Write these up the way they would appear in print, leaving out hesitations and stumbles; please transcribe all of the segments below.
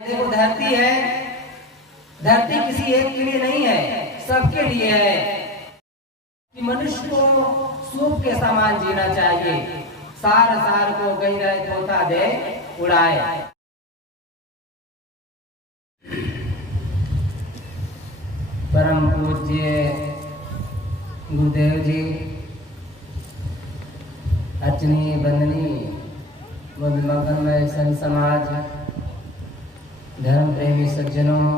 देखो धरती है, धरती किसी एक के लिए नहीं है, सबके लिए है कि मनुष्य को सूप के समान जीना चाहिए। सार सार को गई रहे तोता दे उड़ाए। परम पूज्य गुरुदेव जी, अचनी बंदनी मगनमय संत समाज, धर्म प्रेमी सज्जनों,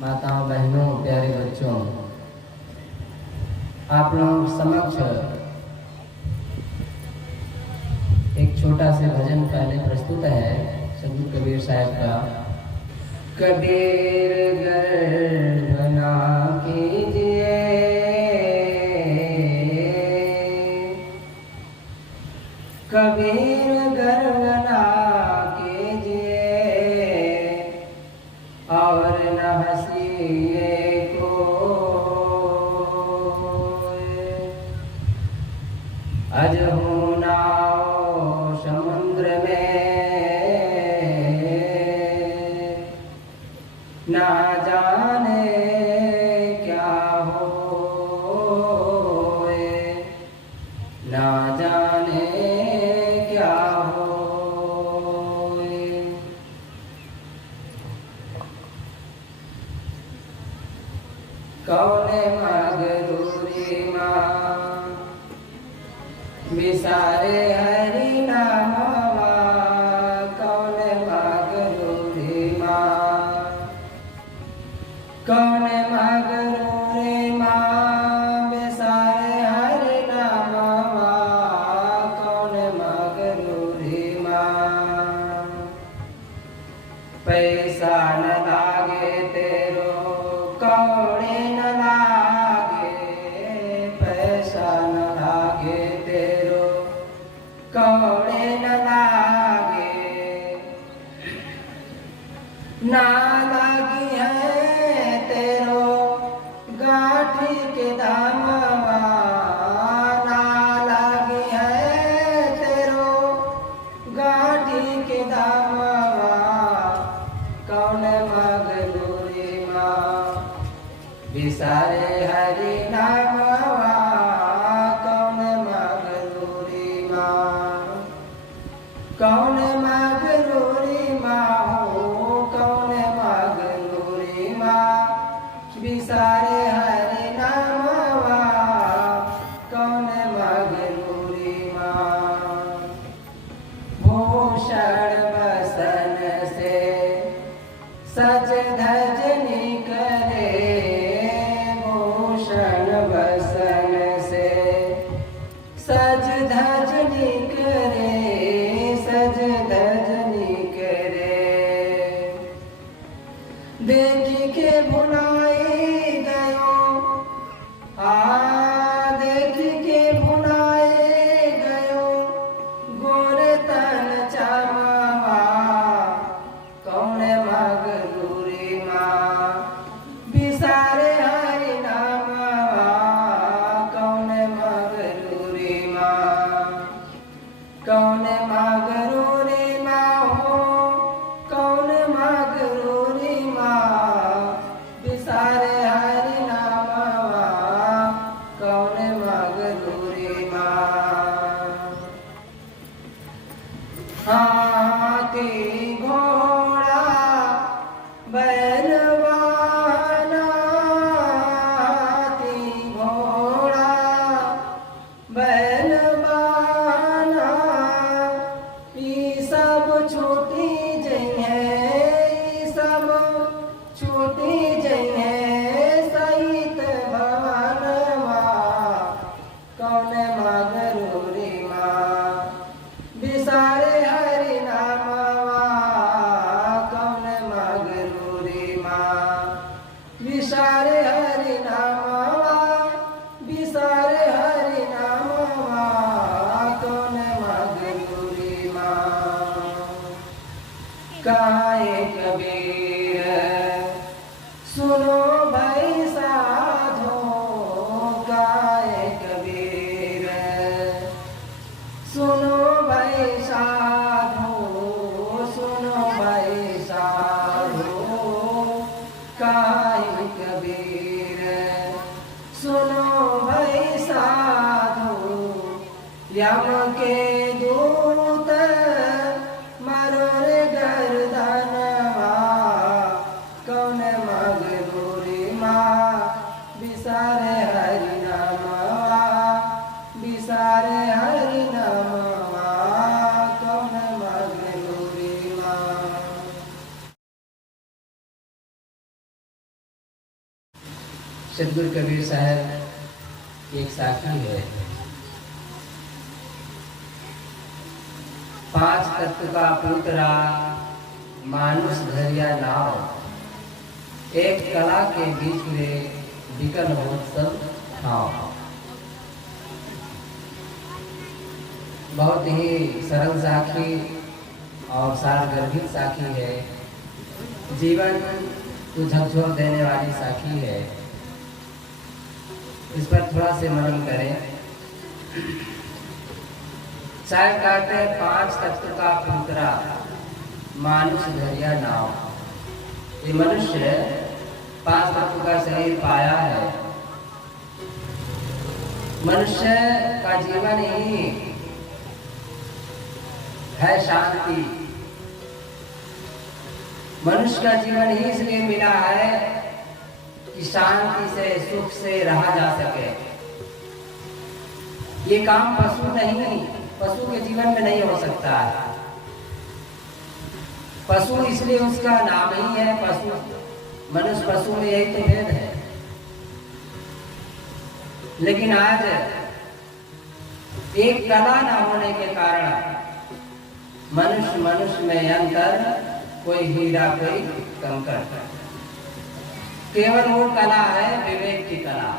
माताओं बहनों, प्यारे बच्चों, आप लोगों समक्ष एक छोटा सा भजन पहले प्रस्तुत है सदगुरु कबीर साहब का। कबीर गर्व ना कीजिए, कबीर गर्व ना कीजिए, और न हंसिए को अज हूँ नाव समुद्र में, ना जाने क्या हो, ना जाने क्या हो। कौने मगरूरी माँ विसारे हरि नामवा, कौने मगरूरी माँ, कौने मगरूरी माँ विसारे हरि नामवा, कौने मगरूरी माँ। पैसा न लागे तेरो कौड़े न लागे, पैसा न लागे तेरो कौड़े न लागे, ना लागी है तेरो गाठी के दामवा, ना लागी है तेरो गाठी के दामवा, कौन मगरूरी माँ विसारे हरि नामवा, कौन मगरूरी माँ, कौन मगरूरी माँ हो, कौन मगरूरी माँ विसारे हरि नामवा, कौन मगरूरी माँ। भूषण बसन से सज धज निकले, भूषण बसन से सज धज निकले, सज धज निकले। देख के भुनाई गयो, देख के भुनाए गयो, गोरे तन चामवा, कौन मगरूरी माँ विसारे हरि नामवा, कौन मगरूरी माँ, कौन मगरूरी माँ हो, कौन मगरूरी माँ विसारे हरि नामवा, कौन मगरूरी माँ। हाथी घोड़ा बैलवाना, हाथी घोड़ा बैलवाना, ई सब छूटी जइहे, ई सब छूटी जइहे, सहित भवनवा, कौन मगरूरी माँ विसारे हरि नामवा, कौन मगरूरी माँ विसारे हरि नामवा, विसारे हरि नामवा, कौन मगरूरी माँ। काहे कबीर सुनो भाई साधो, काहे कबीर सुनो भाई साधो, सुनो भाई सदगुरु कबीर साहब एक साखी है। 5 तत्व का पुतरा मानुष धरिया नाव, एक कला के बीच में बिकन हो सब ठाव। बहुत ही सरल साखी और सारगर्भित साखी है। जीवन को झकझोर देने वाली साखी है। इस पर थोड़ा से मनन करें। साहब कहते हैं 5 तत्व का पुतरा मानुष धरिया नाव। ये मनुष्य 5 तत्व का शरीर पाया है। मनुष्य का जीवन ही है शांति। मनुष्य का जीवन ही इसलिए मिला है कि शांति से सुख से रहा जा सके। ये काम पशु के जीवन में नहीं हो सकता है। पशु इसलिए उसका नाम ही है पशु। मनुष्य पशु में यही तो भेद है। लेकिन आज एक कला ना होने के कारण मनुष्य में अंतर, कोई हीरा कोई कंकड़। केवल वो कला है विवेक की कला।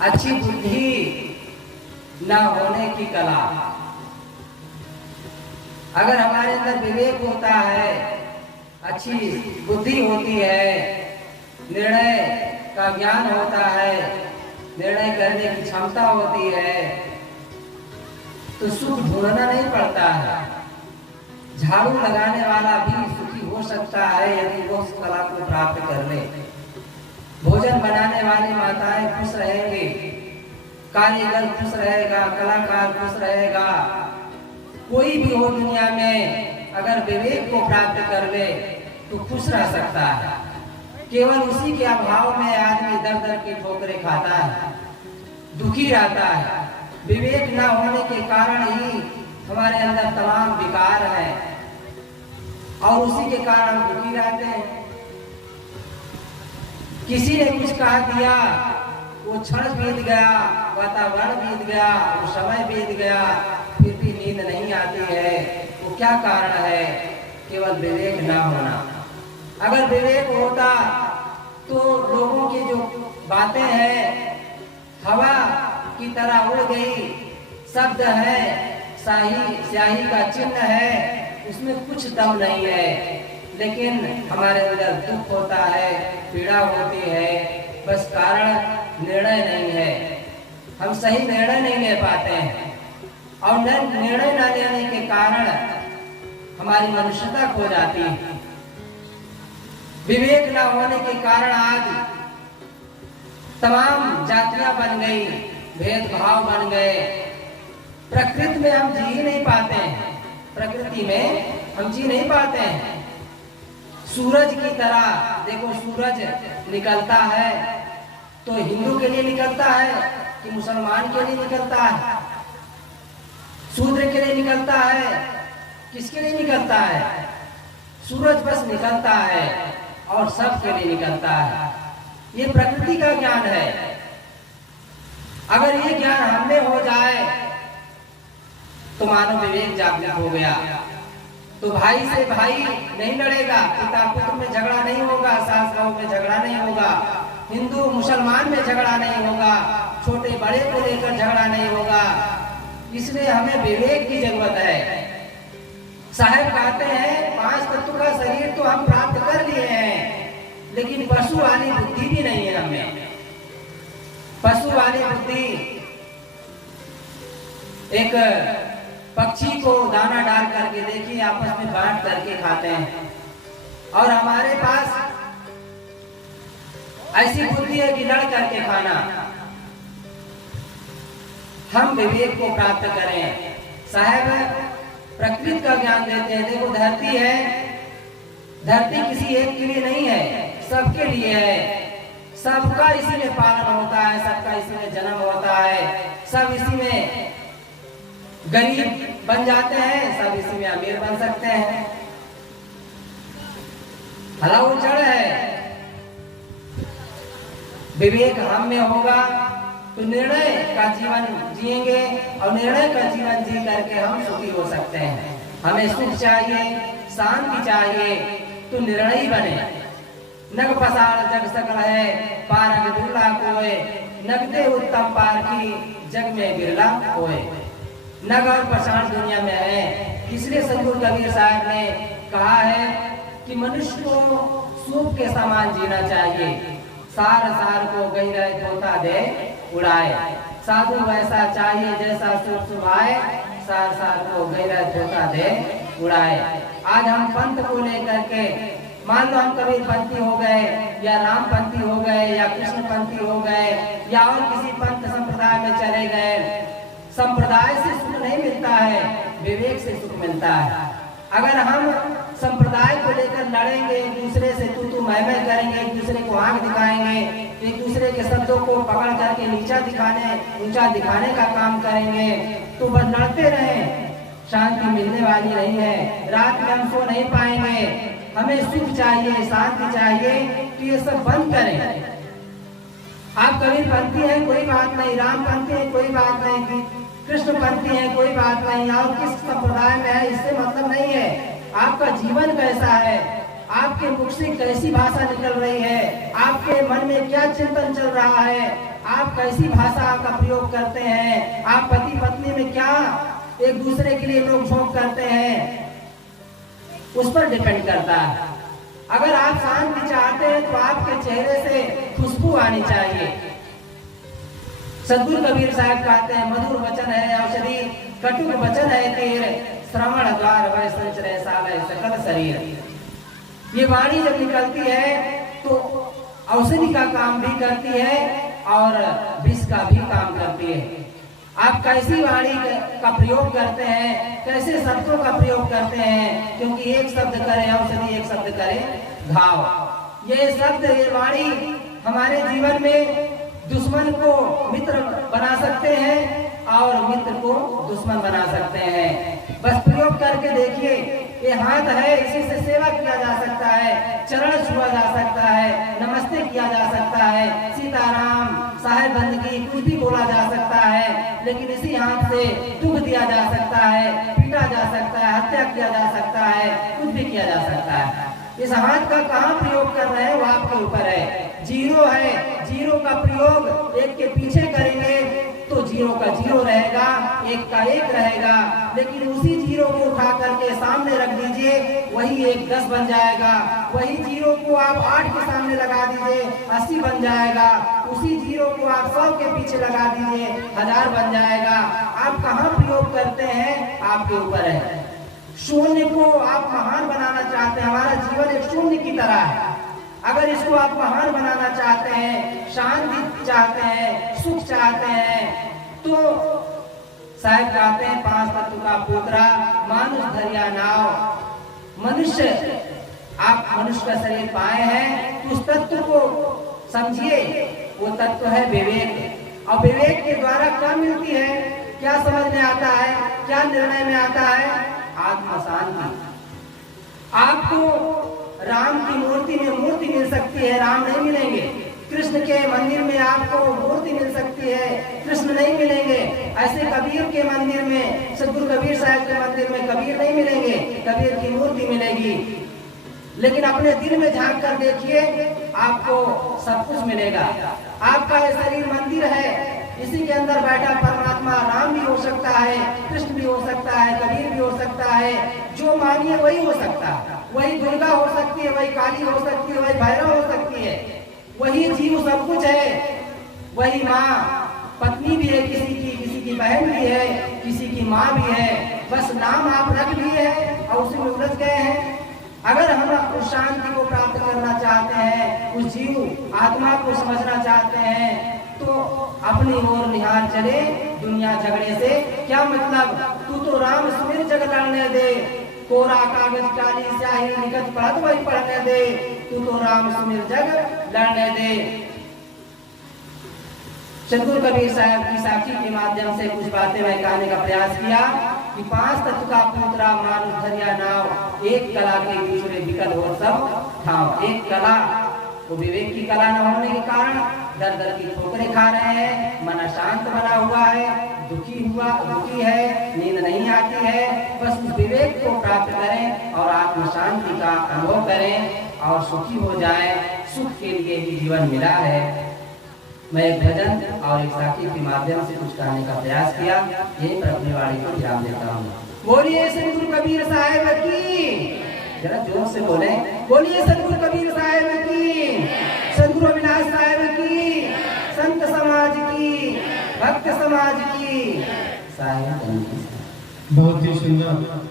अच्छी बुद्धि न होने की कला। अगर हमारे अंदर विवेक होता है, अच्छी बुद्धि होती है, निर्णय का ज्ञान होता है, निर्णय करने की क्षमता होती है, तो सुख ढूंढना नहीं पड़ता है। झाड़ू लगाने वाला भी सुखी हो सकता है यदि वो उस कला को प्राप्त कर ले। भोजन बनाने वाली माताएं खुश रहेंगी, कारीगर खुश रहेगा, कलाकार खुश रहेगा। कोई भी हो दुनिया में अगर विवेक को प्राप्त कर ले तो खुश रह सकता है। केवल उसी के अभाव में आदमी दर दर की ठोकरें खाता है, दुखी रहता है। विवेक न होने के कारण ही हमारे अंदर तमाम विकार है और उसी के कारण हम दुखी रहते हैं। किसी ने कुछ कहा दिया, वो क्षण बीत गया, वातावरण बीत गया, वो समय बीत गया, फिर भी नींद नहीं आती है। वो क्या कारण है? केवल विवेक न होना। अगर विवेक होता तो लोगों की जो बातें हैं हवा की तरह उड़ गई। शब्द है स्याही का चिन्ह है, उसमें कुछ दम नहीं है। लेकिन हमारे अंदर दुख होता है, पीड़ा होती है, बस कारण निर्णय नहीं है। हम सही निर्णय नहीं ले पाते हैं और निर्णय न लेने के कारण हमारी मनुष्यता खो जाती है। विवेक न होने के कारण आज तमाम जातियां बन गई, भेदभाव बन गए। प्रकृति में हम जी नहीं पाते हैं, प्रकृति में हम जी नहीं पाते हैं। सूरज की तरह देखो, सूरज निकलता है तो हिंदू के लिए निकलता है कि मुसलमान के लिए निकलता है? शूद्र के लिए निकलता है, किसके लिए निकलता है? सूरज बस निकलता है और सबके लिए निकलता है। ये प्रकृति का ज्ञान है। अगर ये ज्ञान हमें हो जाए तो मानव विवेक जागृत हो गया। तो भाई से भाई नहीं लड़ेगा, पिता पुत्र में झगड़ा नहीं होगा, सास बहू में झगड़ा नहीं होगा, हिंदू मुसलमान में झगड़ा नहीं होगा, छोटे बड़े को लेकर झगड़ा नहीं होगा। इसलिए हमें विवेक की जरूरत है। साहब कहते हैं 5 तत्व का शरीर तो हम प्राप्त कर लिए हैं, लेकिन पशु वाली बुद्धि भी नहीं है हमें। पशु वाली बुद्धि, एक पक्षी को दाना डाल करके देखिए, आपस में बांट करके खाते हैं। और हमारे पास ऐसी बुद्धि है कि लड़ करके खाना। हम विवेक को प्राप्त करें। साहब प्रकृति का ज्ञान देते हैं। देखो धरती है, धरती किसी एक के लिए नहीं है, सबके लिए है। सबका इसी में पालन होता है, सबका इसी में जन्म होता है, सब इसी में गरीब बन जाते हैं, सब इसी में अमीर बन सकते हैं। हलाऊ जड़ है। विवेक हम में होगा तो निर्णय का जीवन जिएंगे और निर्णय का जीवन जी करके हम सुखी हो सकते हैं। हमें सुख चाहिए, शांति चाहिए तो निर्णय बने। नग पसार जग सकल है पारग बिरला कोय, नगदे उत्तम पार की जग में बिरला कोय। नग और पसार दुनिया में है, इसलिए सदगुरु कबीर साहब ने कहा है कि मनुष्य को सूप के समान जीना चाहिए। सार सार को गहराई धोता दे उड़ाए, साधु वैसा चाहिए जैसा सूप सुभाए, सार सार को गहराई धोता दे उड़ाए। आज हम पंथ को लेकर के मान लो हम कबीर पंथी हो गए या राम पंथी हो गए या कृष्ण पंथी हो गए या और किसी पंथ संप्रदाय में चले गए, संप्रदाय से सुख नहीं मिलता है, विवेक से सुख मिलता है। अगर हम संप्रदाय को लेकर लड़ेंगे, एक दूसरे से तू मैं करेंगे, एक दूसरे को आंख दिखाएंगे, एक दूसरे के शब्दों को पकड़ करके ऊंचा दिखाने का काम करेंगे, तो बस लड़ते रहें, शांति मिलने वाली नहीं है। रात में हम सो नहीं पाएंगे। हमें सुख चाहिए, शांति चाहिए, तो ये सब बंद करें। आप कबीर पंथी हैं कोई बात नहीं, राम पंथी हैं कोई बात नहीं, कृष्ण पंथी हैं कोई बात नहीं, और किस संप्रदाय में है इससे मतलब नहीं है। आपका जीवन कैसा है, आपके मुख से कैसी भाषा निकल रही है, आपके मन में क्या चिंतन चल रहा है, आप कैसी भाषा का प्रयोग करते हैं, आप पति पत्नी में क्या एक दूसरे के लिए लोग झोंक करते हैं, उस पर डिपेंड करता है। अगर आप शांति चाहते हैं तो आपके चेहरे से खुशबू आनी चाहिए। सदगुरु कबीर साहब कहते हैं मधुर वचन है औषधि, कटुक वचन है तीर, श्रवण द्वार वै संचरे सावै सकल शरीर। ये वाणी जब निकलती है तो औषधि का काम भी करती है और विष का भी काम करती है। आप कैसी वाणी का प्रयोग करते हैं, कैसे शब्दों का प्रयोग करते हैं, क्योंकि एक शब्द करे औषधि, एक शब्द करे घाव। ये शब्द, ये वाणी हमारे जीवन में दुश्मन को मित्र बना सकते हैं और मित्र को दुश्मन बना सकते हैं। बस प्रयोग करके देखिए, ये हाथ है, इसी से सेवा किया जा सकता है, चरण छुआ जा सकता है, नमस्ते किया जा सकता है, सीताराम साहेब बंदगी कुछ भी बोला जा सकता है, लेकिन इसी हाथ से दुख दिया जा सकता है, पीटा जा सकता है, हत्या किया जा सकता है, कुछ भी किया जा सकता है। इस हाथ का कहाँ प्रयोग कर रहे हैं वो आपके ऊपर है। जीरो है, जीरो का प्रयोग एक के पीछे करेंगे तो जीरो का जीरो रहेगा, एक का एक रहेगा, लेकिन उसी जीरो को उठा करके सामने रख दीजिए, वही एक 10 बन जाएगा। वही जीरो को आप 8 के सामने लगा दीजिए, 80 बन जाएगा। उसी जीरो को आप 100 के पीछे लगा दीजिए, 1000 बन जाएगा। आप कहाँ प्रयोग करते हैं आपके ऊपर है। शून्य को आप महान बनाना चाहते हैं, हमारा जीवन एक शून्य की तरह है। अगर इसको आप महान बनाना चाहते हैं, शांति चाहते हैं, सुख चाहते हैं, तो शायद कहते हैं 5 तत्व का पुत्रा मानुष धरिया नाव। मनुष्य, आप मनुष्य का शरीर पाए हैं, उस तत्व को समझिए, वो तत्व है विवेक। और विवेक के द्वारा क्या मिलती है, क्या समझ में आता है, क्या निर्णय में आता है, आत्म शांति। आपको राम की मूर्ति में मूर्ति मिल सकती है, राम नहीं मिलेंगे। कृष्ण के मंदिर में आपको मूर्ति मिल सकती है, कृष्ण नहीं मिलेंगे। ऐसे कबीर के मंदिर में, सदगुरु कबीर साहब के मंदिर में कबीर नहीं मिलेंगे, कबीर की मूर्ति मिलेगी। लेकिन अपने दिल में झांक कर देखिए, आपको सब कुछ मिलेगा। आपका ये शरीर मंदिर है, इसी के अंदर बैठा परमात्मा राम भी हो सकता है, कृष्ण भी हो सकता है, कबीर भी हो सकता है। जो मानिए वही हो सकता है, वही दुर्गा हो सकती है, वही काली हो सकती है, वही भैरव हो सकती है, वही जीव सब कुछ है। वही माँ पत्नी भी है किसी की बहन भी है, किसी की माँ भी है। बस नाम आप रख लिए हैं और उसी में उलझ गए हैं। अगर हम उस शांति को प्राप्त करना चाहते हैं, उस जीव आत्मा को समझना चाहते हैं, तो अपनी ओर निहार चले, दुनिया झगड़े से क्या मतलब। तू तो राम सुमिर जग लड़ने दे, कोरा कागज काली स्याही लिखत पढ़त वही पढ़ने दे, तू तो राम सुमिर जग लड़ने दे। सदगुरु कबीर साहब की साक्षी के माध्यम से कुछ बातें मैं कहने का प्रयास किया। कि 5 तत्व का पूतरा मानुष धरिया नाव, एक कला के दूसरे विकल हो सब ठाव। एक कला, वो विवेक की कला न होने के कारण दर दर की ठोकरें खा रहे हैं, मन अशांत बना हुआ है, दुखी है, नींद नहीं आती है। बस उस विवेक को प्राप्त करें और आत्म शांति का अनुभव करें और सुखी हो जाएं। सुख के लिए ही जीवन मिला है। मैं एक भजन और एक साखी के माध्यम से कुछ कहने का प्रयास किया। यही पर अपनी वाणी को विराम देता हूँ। बोलिए सतगुरु कबीर साहेब की, जरा जोर से बोले, बोलिए सतगुरु कबीर साहेब की, सतगुरु अविनाश साहेब की, संत समाज की, भक्त समाज की। साहेब बहुत ही सुंदर